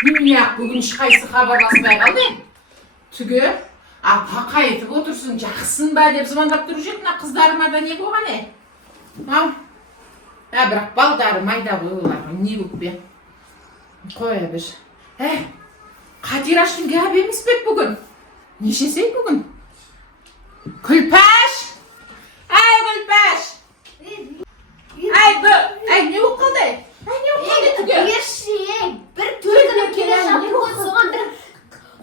Немене бүгін ешқайсы хабарласпай қалды? Түге, апа айтып отырсың, жақсың ба деп звондап тұрып еді, мына қыздарыма да не болған Ал. Бірақ балдары майда ғой оларға, не өкпе. Қоя бір. Қатираштың гәп емес бек бүгін. Нешесей бүгін? Күлпәш! Күлпәш! Не болып қалды? Bir türkünü kere жатыр ғой, соған бір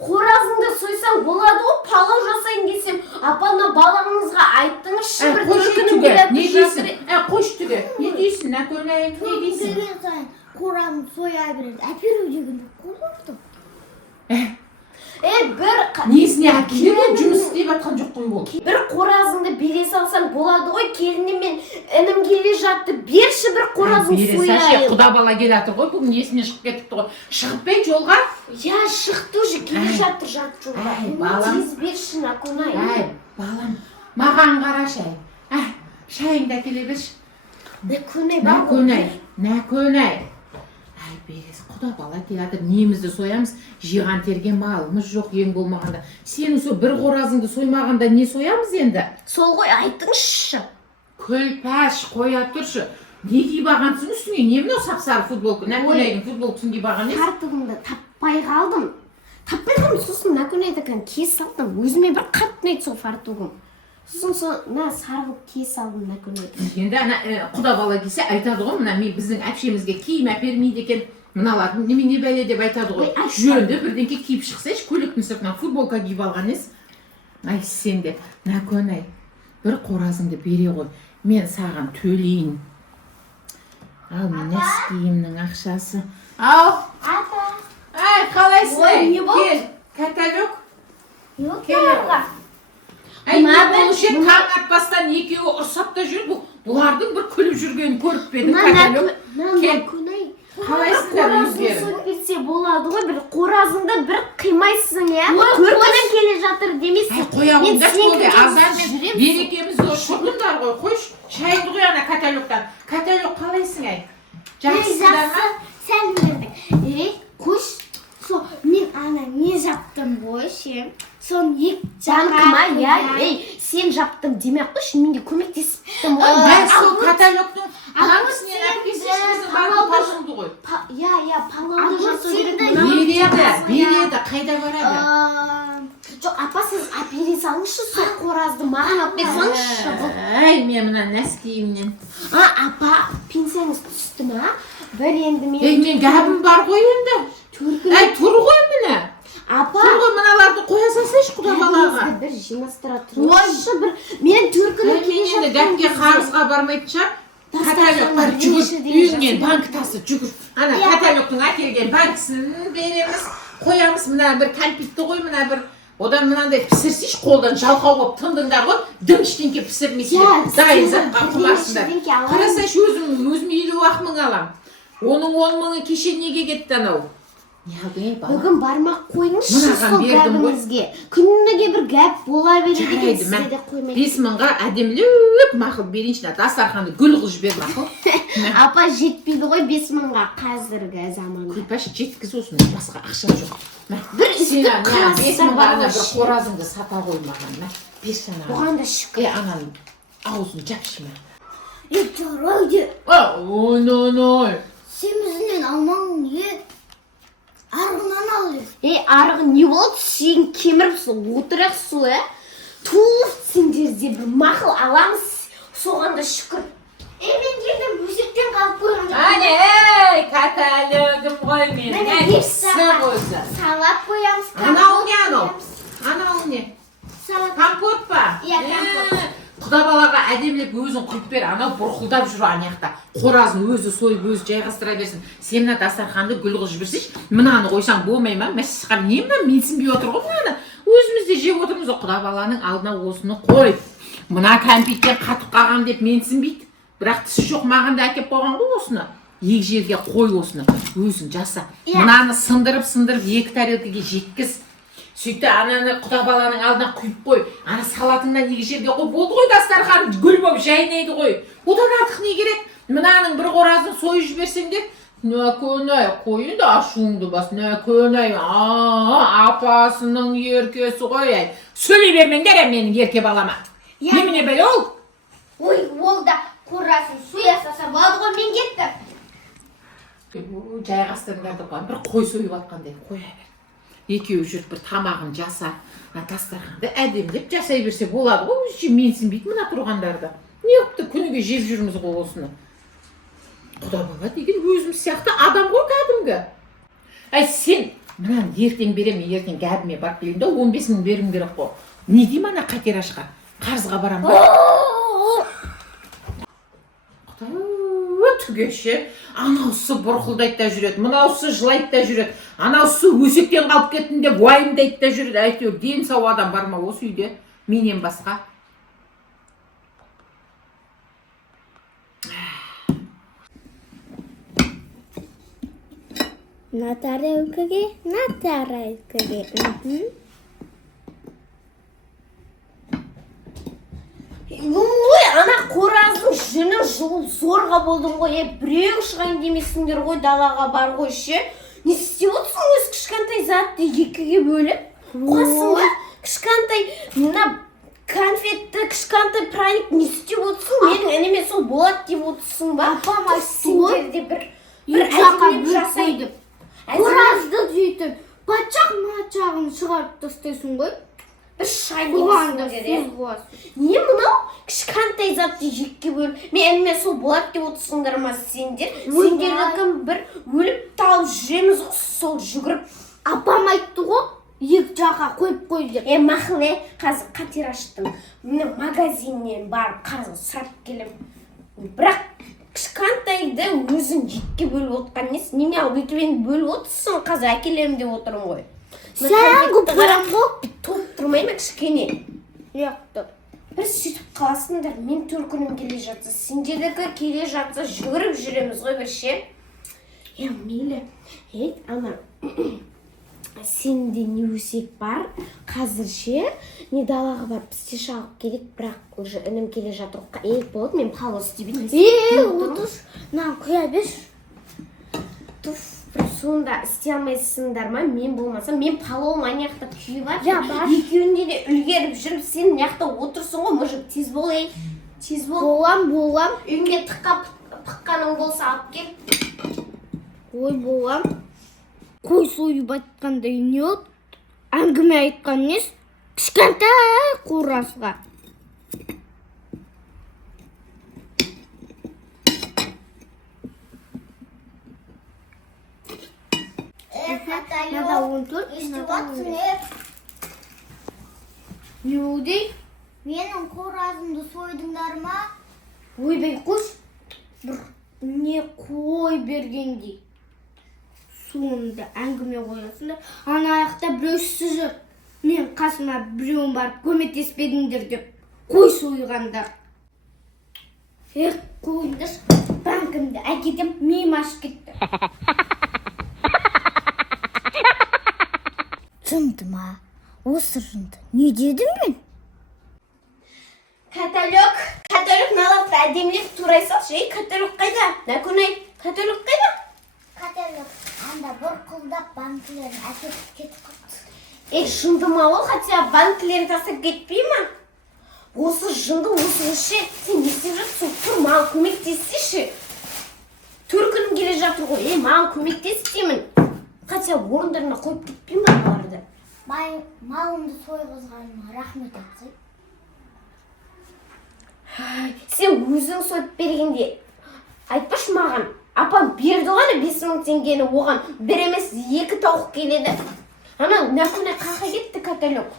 қоразыңды сойсаң болады ғой, палау жасайын десем. Апана балаңызға айттыңызшы, бір түркінің келіп жатыр. Қош түге, не дейсің, Накөнайым, не дейсің? Қоразын соя береді, әперу дегенде қорлапты. Bir несіне әкеліп жұмыс істеп жатқан жоқ қой ол. Bir қоразыңды бере салсаң болады ғой, келінім мен інім келе жатты, берші бір қоразын сояйын. Құда бала келе жатыр ғой, бүгін несіне шығып кетіпті ғой. Шығып бе жолға? Я шықты уже, келе жатыр жат жолға. Тез берші, Накөнай. Балам, маған қара шай. Шайыңды әкеле берші. Накөнай. Берес, құда бала келатыр, немізді соямыз, жиған терген малымыз жоқ, ең болмағанда. Сенің со бір қоразыңды соймағанда не соямыз енді? Сол ғой, айтыңызшы. Күлпәш, қоя тұршы. Не киіп алғансың үстіңе? Не мынау сап-сары футболка? Накөнайдың футболкасын киіп алған ес? Фартугымды таппай қалдым. Сосын Накөнайдікін киіс салдым. Өзіме бір қатты ұнайды сол фартугым. Сосын сарғып киіс алдым Накөнайдікін. Енді құда бала келсе айтады ғой, мына біздің әпшемізге киім әпермейді екен. Мыналар немене бәле деп айтады ғой. Жөнді бірдеңке киіп шықсайшы, көйлектің сыртынан футболка киіп алған ес. Ай сен де, Накөнай, бір қоразыңды бере ғой. Мен саған төлейін. Ал нәскиімнің ақшасы. Ау! Қалайсың? Кел, каталог. Болушы таң атпастан екеуі ұрсап та жүр. Бұлардың бір күліп жүргенін көріп пе едің, каталог. Кел. Қалайсыңдар өздері? Сол келсе болады ғой, бір қоразыңды бір қимайсың, көркінім келе жатыр демейсің. Қояғында болды, азар мен берекемізді шұрғындар ғой. Қойш, шайды қой ана каталогтан. Каталог қалайсың әй? Жақсысыңдар ма? Сәл бердің. Қош, мен ана не жаптым ғой, шем. Сон ек жаға. Сен жаптың демек қойшы, мен де көмектесіптім ғой. Сол каталогтың аңысынен әпкесішіміздің бағы пашылды ғой. Палауды жасу керек. Береді, қайда барады? Жоқ, апа, сіз әпере салыңызшы, сол қоразды маған әпер салыңызшы. Мен мына нәскиімнен. Апа, пенсияңыз түсті ма? Бір енді мен... Мен гәбім бар ғой енді. Тұр ғой міне. Апа, тұр ғой мыналарды қоя салсайшы құда балаға. бір жинастыра тұрыңызшы, мен төркіні келе жатыр. Гәпке қарызға бармайтынша, каталогтар жүгір, үйіңнен банк тасы жүгір. Ана каталогтың әкелген банкісін береміз, қоямыз, мына бір кәмпитті ғой, мына бір одан мынандай пісірсейші, қолдан жалқау болып тындыңдар ғой, дым ештеңке пісірмейсің, дайын затқа құмарсыңдар. Қарасайшы, өзім елу ақмың алам. Оның 10 мыңы кеше неге кетті анау? Бүгін бармақ қойыңызшы сол гәбіңізге. Күніге бір гәп бола береді екен, сізде де қоймайды. 5 мыңға әдеміліп мақыл берейінші, дастарханды гүл қылып жібер мақыл. Апа, жетпейді ғой 5 мыңға қазіргі заманда. Күлпәш, жеткіз осыны, басқа ақша жоқ. Бір үстік қарасыздар бар ғой. Бір қоразыңды сата қой маған. Бұған да шүкір. Ананың аузын жапшы ма. Жарайды. Ой. Семізінен алмағың не? Арғынан алды. Арғы не болды? Сен кеміріпсің, отырақсың, Туф, сендерде бір мақыл аламыз, соғанда шүкір. Мен келдім, өсектен қалып көрім. Каталогым ғой мен. Салап қоямыз. Анау не? Компот па? Компот. Құда балаға әдемілеп өзін құйып бер, анау бұрқылдап жүр анаяқта. Қоразын өзі сойып, өзі жайғастыра берсін. Сен мына дастарханды гүл қылып жіберсейші, мынаны қойсаң болмай ма? Мәссіқар, не мына менсінбей отыр ғой мынаны? Өзіміз де жеп отырмыз ғой, құда баланың алдына осыны қой. Мына кәмпиттен қатып қалған деп менсінбейді. Бірақ тісі жоқ, маған да әкеп қойған ғой осыны. Екі жерге қой осыны, өзің жаса. Мынаны сындырып, 2 тарелкаге жеткіз. Сөйтті ананы құда баланың алдына құйып қой. Ана салатыңнан 2 жерге қой. Болды ғой дастархан гүл болып жайнайды ғой. Одан артық не керек? Мынаның бір қоразын сойып жіберсеңдер, Нәкөнай, қойын да ашуыңды бас. Нәкөнай, апасының еркесі ғой. Сөйлей бермеңдер менің ерке балама. Немене бәй ол? Ой, ол да қорасын суя саса болады ғой, мен кеттім. Жайғастырыңдарды қойын, бір қой сойып атқандай қоя бер. Екеуі жүріп бір тамағын жаса, дастарханды әдемілеп жасай берсе болады ғой. Өзінше менсінбейді мына тұрғандарды. Неғыпты күніге жеп жүрміз ғой осыны. Құда бала деген өзіміз сияқты адам ғой кәдімгі. Сен мынаны ертең беремін, ертең гәбіме барып келейін да 15 мың берім керек қой. Не деймін ана қатерашқа? Қарызға барам ба? Түгеші, анаусы бұрқылдайды да жүреді, мынаусы жылайды да жүреді, анаусы өсектен қалып кеттім деп уайымдайды да жүреді. Әйтеуір ден сау адам бар ма осы үйде менен басқа? На тарелкаге. Ой, ана қораздың жүні жылу зорға болдың ғой. Біреу шығайын демесіңдер ғой, далаға бар ғой ше. Не істеп отырсың өз кішкентай затты екіге бөліп? Қосың ба? Кішкентай мына конфетті, кішкентай праник не істеп отырсың? Менің әнеме сол болады деп отырсың ба? Апам айтты ғой. Сендерде бір Жаққа әдемілеп жасайды. Қоразды дейтін пачақ-мачағын шығарып тастайсың ғой. Бір шай Оған да демесіңдер, сөз қоясың. Не мынау? Кішкентай затты екіге бөліп, мен сол болады деп отырсыңдар ма сендер? Сендердікім бір өліп талып жүреміз ғой сол жүгіріп. Апам айтты ғой, екі жаққа қойып қой деп. Мақыл, қазір қатер аштым. Міне магазиннен барып қарыз сұрап келем. Бірақ кішкентайды өзің екіге бөліп отқан несі? Неме өйтіп бөліп отырсың, қазір әкелем деп отырмын ғой. Сән көп қойам ғой. Топ тұрмай ма кішкене? Яқты. Бір сөйтіп қаласыңдар, мен төркінім келе жатса, сендердікі келе жатса жүгіріп жүреміз ғой бір ше. Мейлі, ана, сенде не өсек бар, қазір ше, не далаға бар, пісте шағып керек, бірақ уже інім келе жатыр. Болды, мен палау істебейін. Отыз, нан құя беш. Туф, бір сонда істей алмайсыңдар ма? Мен болмасам, мен палауым анаяқта күйіп бар. Екеуінде де үлгеріп жүріп, сен маяқта отырсың ғой, мұжып, тез бол, тез бол. Болам. Үйіңе пыққаның болса алып кел. Ой, болам. Қой сойып айтқандай не от? Әңгіме айтқан нес? Кішкентай қорасыға. Не олдей? Менің қоразымды сойдыңдар ма? Ойбай қош, бір не қой бергендей. Суында әңгіме қоясыңдар. Ана аяқта біреусі жүр. Мен қасыма біреуін барып көмектеспедіңдер деп қой сойғандар. Қойыңдар, банкімді әкетем, миым ашып кетті. Жынды ма? Осы жынды. Не дедім мен? Каталог налапты әдемілеп турай салшы. Каталог қайда? Нәкөнай, каталог қайда? Каталог, анда бұрқылдап банкілерін әкетіп кетіп қалды. Жынды ма ол, хотя банкілерін тастап кетпей ма? Осы жынды, осы ше, сен не істеп жатсың? Тұр, маған көмектесші. Төркінім келе жатыр ғой, маған көмектес деймін. Хотя орындарына қойып кетпей ма баларды? Малымды сойғызғаныма рахмет айтсай. Сен өзің сойып бергенде айтпашы маған. Апам берді ғана 5 мың теңгені оған. Бір емес 2 тауық келеді. Ана Нәкөнай қақа кетті каталог?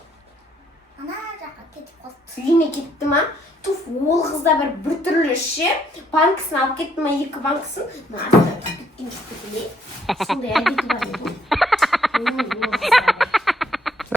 Ана жаққа кетіп қалды. Үйіне кетті ма? Туф, ол қызда бір түрлі ше. Банкісін алып кетті ма, 2 банкісін? Астан кеткен жоқ кетілей. Сондай әдеті бар еді.